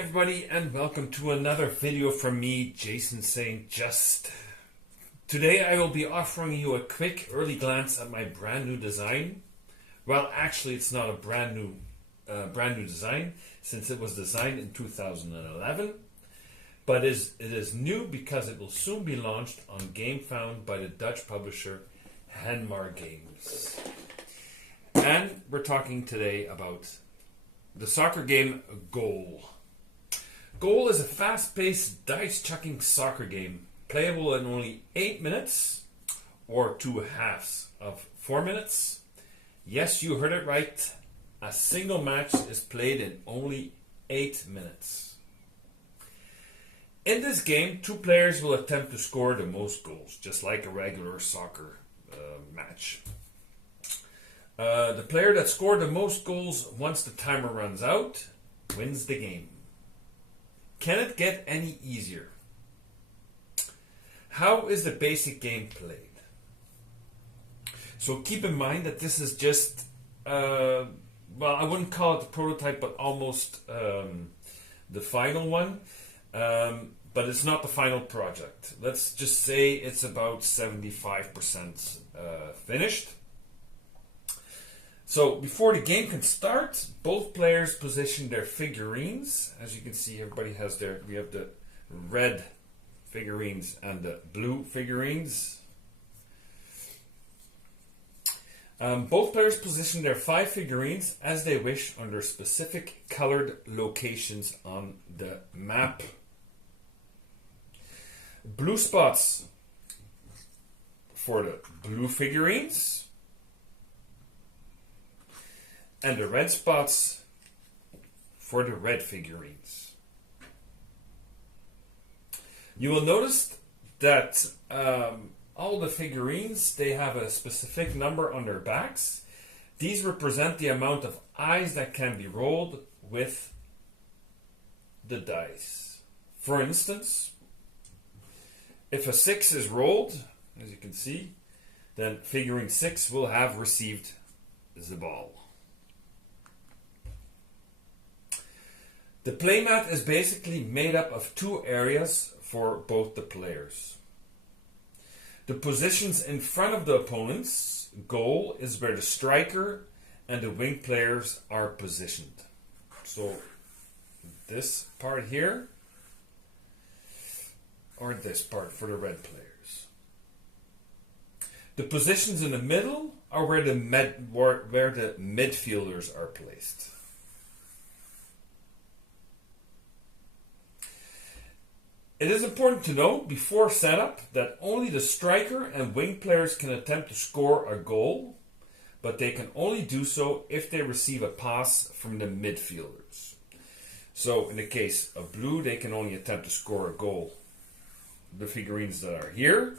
everybody, and welcome to another video from me, Jason St.Just. Today I will be offering you a quick early glance at my brand new design. Well, actually it's not a brand new design, since it was designed in 2011, but it is new because it will soon be launched on Gamefound by the Dutch publisher Henmar Games. And we're talking today about the soccer game Gooooal. Gooooal is a fast-paced, dice-chucking soccer game, playable in only 8 minutes, or 2 halves of 4 minutes. Yes, you heard it right. A single match is played in only 8 minutes. In this game, 2 players will attempt to score the most goals, just like a regular soccer match. The player that scored the most goals once the timer runs out wins the game. Can it get any easier? How is the basic game played? So keep in mind that this is just, well, I wouldn't call it the prototype, but almost the final one. But it's not the final project. Let's just say it's about 75% finished. So before the game can start, both players position their figurines. As you can see, everybody has we have the red figurines and the blue figurines. Both players position their 5 figurines as they wish under specific colored locations on the map. Blue spots for the blue figurines, and the red spots for the red figurines. You will notice that all the figurines, they have a specific number on their backs. These represent the amount of eyes that can be rolled with the dice. For instance, if a 6 is rolled, as you can see, then figurine 6 will have received the ball. The playmat is basically made up of 2 areas for both the players. The positions in front of the opponent's goal is where the striker and the wing players are positioned. So this part here, or this part for the red players. The positions in the middle are where the midfielders are placed. It is important to note before setup that only the striker and wing players can attempt to score a goal, but they can only do so if they receive a pass from the midfielders. So in the case of blue, they can only attempt to score a goal. The figurines that are here.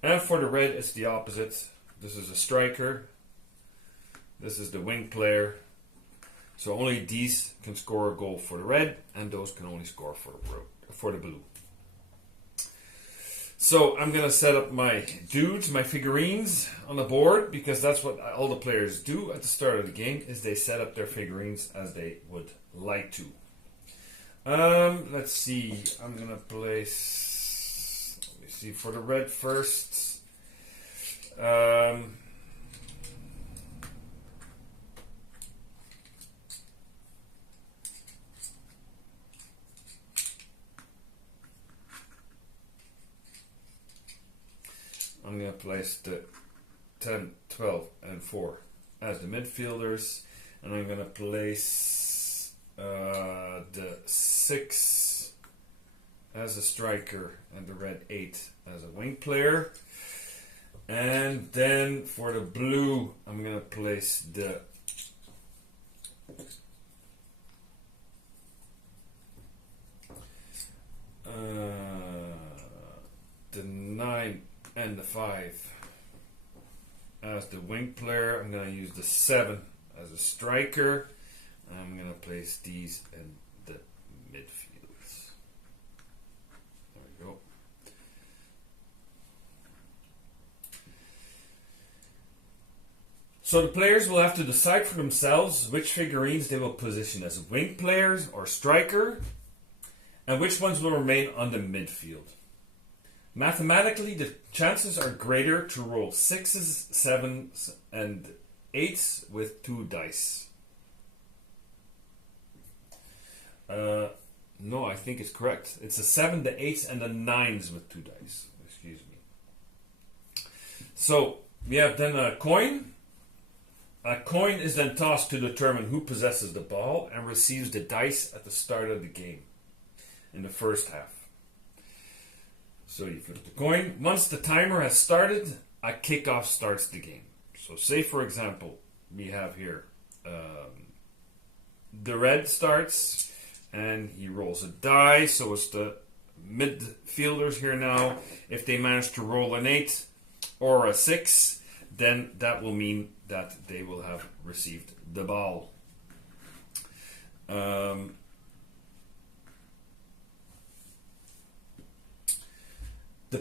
And for the red, it's the opposite. This is a striker. This is the wing player. So only these can score a goal for the red, and those can only score for the blue. So I'm going to set up my dudes, my figurines on the board, because that's what all the players do at the start of the game, is they set up their figurines as they would like to. Let's see, I'm going to place, let me see, for the red first. I'm going to place the 10, 12, and 4 as the midfielders, and I'm going to place the 6 as a striker and the red 8 as a wing player. And then for the blue, I'm going to place the 9 and the 5 as the wing player. I'm going to use the 7 as a striker. And I'm going to place these in the midfields. There we go. So the players will have to decide for themselves which figurines they will position as wing players or striker, and which ones will remain on the midfield. Mathematically, the chances are greater to roll 6s, 7s, and 8s with 2 dice. No, I think it's correct. It's a 7, the 8s, and the 9s with 2 dice. Excuse me. So, we have then a coin. A coin is then tossed to determine who possesses the ball and receives the dice at the start of the game, in the first half. So you flip the coin. Once the timer has started, a kickoff starts the game. So say, for example, we have here the red starts and he rolls a die. So it's the midfielders here now. If they manage to roll an 8 or a 6, then that will mean that they will have received the ball. The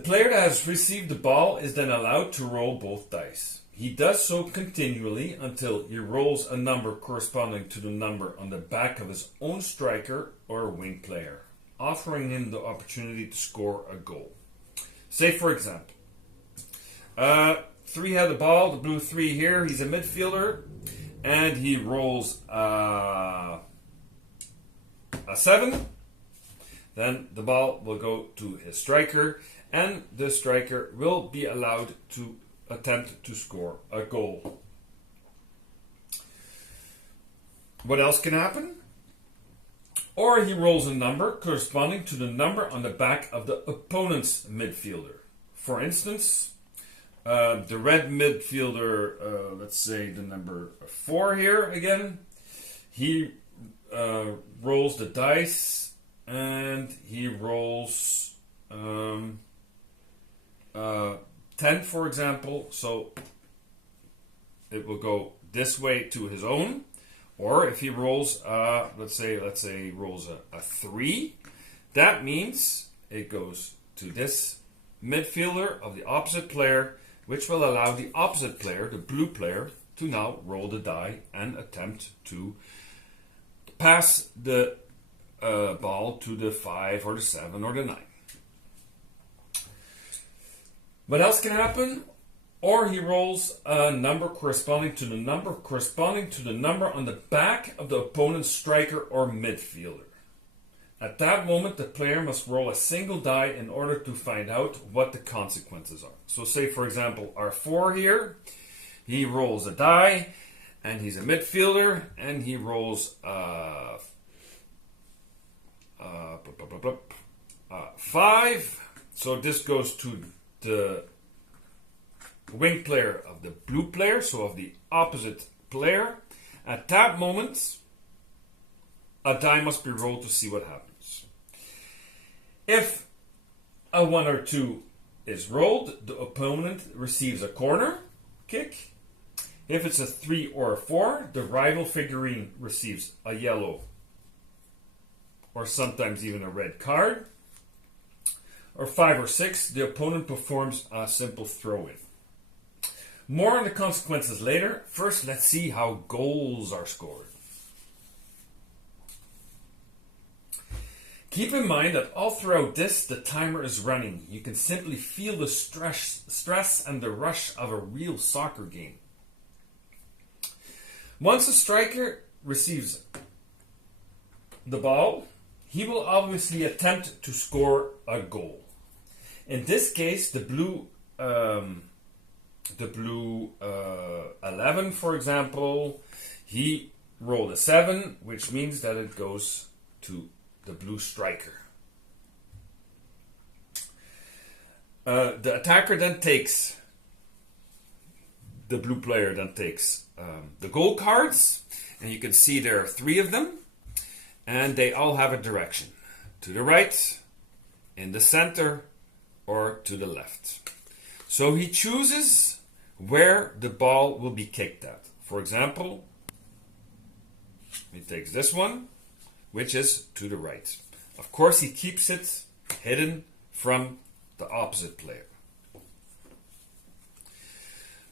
player that has received the ball is then allowed to roll both dice. He does so continually until he rolls a number corresponding to the number on the back of his own striker or wing player, offering him the opportunity to score a goal. Say, for example, 3 had the ball, the blue 3 here, he's a midfielder, and he rolls a 7. Then the ball will go to his striker, and the striker will be allowed to attempt to score a goal. What else can happen? Or he rolls a number corresponding to the number on the back of the opponent's midfielder. For instance, the red midfielder, let's say the number 4 here again, he rolls the dice and he rolls 10, for example, so it will go this way to his own. Or if he rolls, let's say he rolls a 3, that means it goes to this midfielder of the opposite player, which will allow the opposite player, the blue player, to now roll the die and attempt to pass the ball to the 5 or the 7 or the 9. What else can happen? Or he rolls a number corresponding to the number on the back of the opponent's striker or midfielder. At that moment, the player must roll a single die in order to find out what the consequences are. So say, for example, our 4 here, he rolls a die, and he's a midfielder, and he rolls 5. So this goes to the wing player of the blue player, so of the opposite player. At that moment, a die must be rolled to see what happens. If a 1 or 2 is rolled, the opponent receives a corner kick. If it's a 3 or a 4, the rival figurine receives a yellow or sometimes even a red card. Or 5 or 6, the opponent performs a simple throw-in. More on the consequences later. First, let's see how goals are scored. Keep in mind that all throughout this, the timer is running. You can simply feel the stress and the rush of a real soccer game. Once a striker receives the ball, he will obviously attempt to score a goal. In this case, the blue 11, for example, he rolled a 7, which means that it goes to the blue striker. The attacker then takes, the blue player then takes the goal cards, and you can see there are 3 of them, and they all have a direction. To the right, in the center, or to the left. So he chooses where the ball will be kicked at. For example, he takes this one, which is to the right. Of course, he keeps it hidden from the opposite player.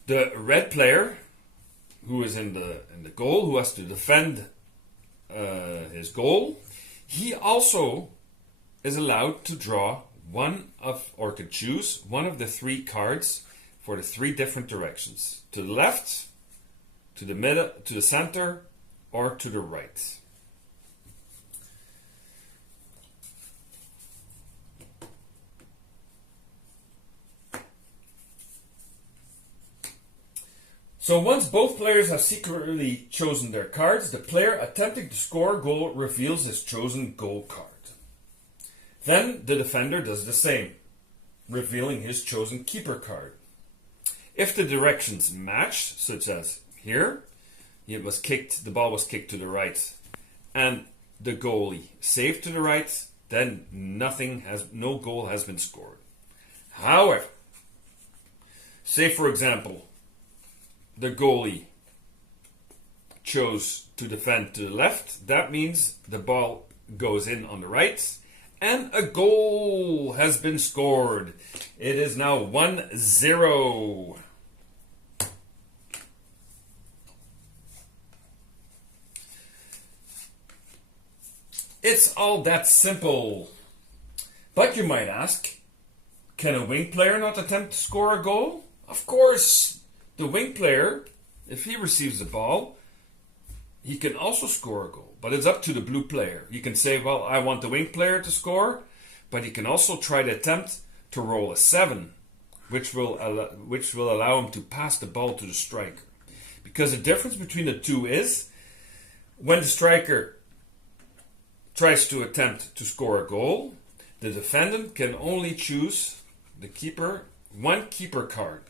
The red player who is in the goal, who has to defend his goal, he also is allowed to draw or to choose one of the 3 cards for the 3 different directions: to the left, to the middle, to the center, or to the right. So once both players have secretly chosen their cards, the player attempting to score a goal reveals his chosen goal card. Then the defender does the same, revealing his chosen keeper card. If the directions match, such as here, the ball was kicked to the right, and the goalie saved to the right, then no goal has been scored. However, say for example, the goalie chose to defend to the left. That means the ball goes in on the right, and a goal has been scored. It is now 1-0. It's all that simple. But you might ask, can a wing player not attempt to score a goal? Of course. The wing player, if he receives the ball, he can also score a goal. But it's up to the blue player. You can say, well, I want the wing player to score, but he can also try to attempt to roll a 7, which will allow him to pass the ball to the striker. Because the difference between the two is, when the striker tries to attempt to score a goal, the defendant can only choose one keeper card.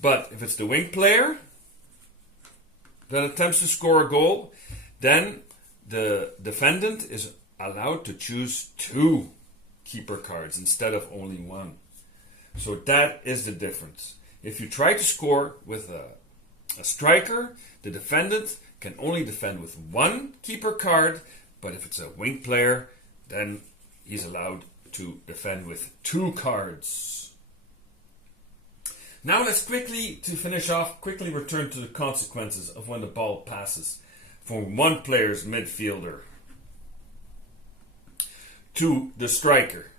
But if it's the wing player that attempts to score a goal, then the defendant is allowed to choose 2 keeper cards instead of only 1. So that is the difference. If you try to score with a striker, the defendant can only defend with 1 keeper card, but if it's a wing player, then he's allowed to defend with 2 cards. Now let's quickly return to the consequences of when the ball passes from one player's midfielder to the striker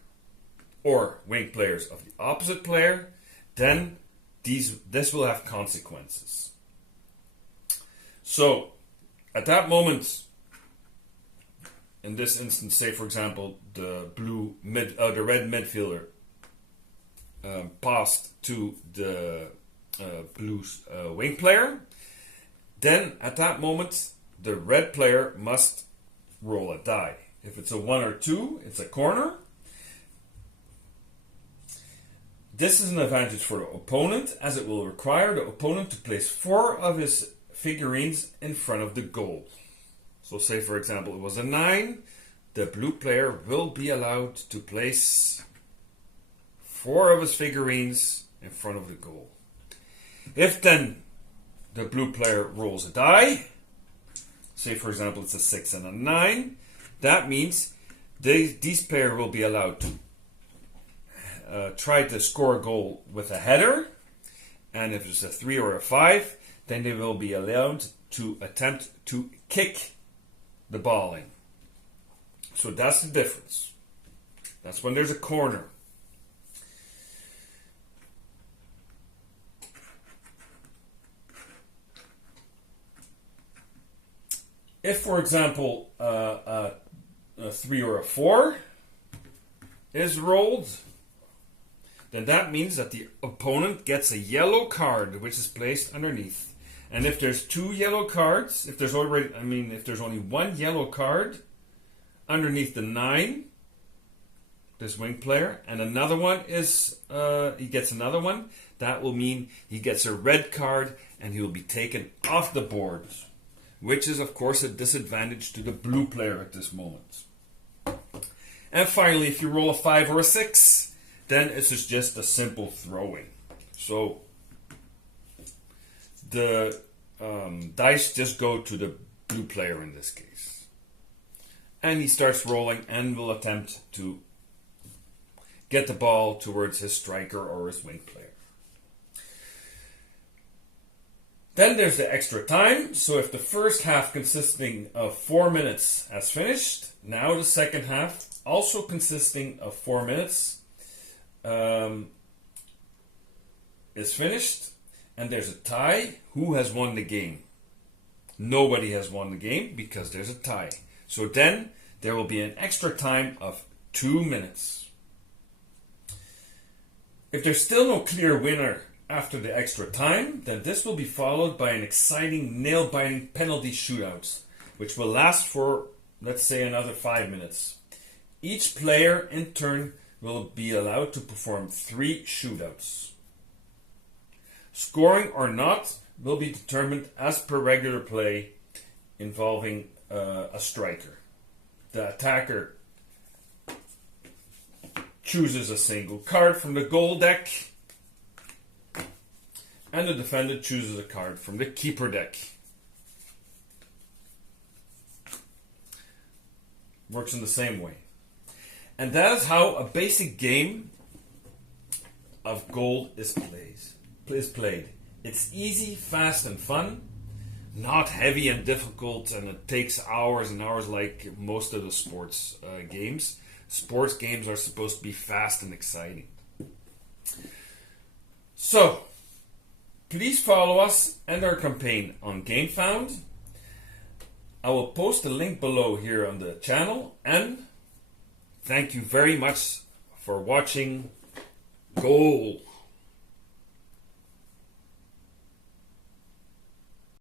or wing players of the opposite player. Then this will have consequences. So at that moment, in this instance, say for example the red midfielder passed to the blue wing player, then at that moment the red player must roll a die. If it's a 1 or 2, it's a corner. This is an advantage for the opponent, as it will require the opponent to place 4 of his figurines in front of the goal. So say for example it was a 9, the blue player will be allowed to place 4 of his figurines in front of the goal. If then the blue player rolls a die, say for example it's a 6 and a 9, that means these players will be allowed to try to score a goal with a header, and if it's a 3 or a 5, then they will be allowed to attempt to kick the ball in. So that's the difference. That's when there's a corner. If, for example, a 3 or a 4 is rolled, then that means that the opponent gets a yellow card, which is placed underneath. And if there's 2 yellow cards, if there's only 1 yellow card underneath the 9, this wing player, and another one he gets another one, that will mean he gets a red card and he will be taken off the board, which is of course a disadvantage to the blue player at this moment. And finally, if you roll a 5 or a 6, then it's just a simple throwing. So the dice just go to the blue player in this case. And he starts rolling and will attempt to get the ball towards his striker or his wing player. Then there's the extra time. So if the first half consisting of 4 minutes has finished, now the second half, also consisting of 4 minutes, is finished. And there's a tie. Who has won the game? Nobody has won the game because there's a tie. So then there will be an extra time of 2 minutes. If there's still no clear winner after the extra time, then this will be followed by an exciting nail-biting penalty shootout, which will last for, let's say, another 5 minutes. Each player in turn will be allowed to perform 3 shootouts. Scoring or not will be determined as per regular play involving a striker. The attacker chooses a single card from the goal deck, and the defender chooses a card from the keeper deck. Works in the same way. And that is how a basic game of Goal is played. It's easy, fast, and fun. Not heavy and difficult, and it takes hours and hours like most of the sports games. Sports games are supposed to be fast and exciting. So, please follow us and our campaign on Gamefound. I will post a link below here on the channel, and thank you very much for watching Goal.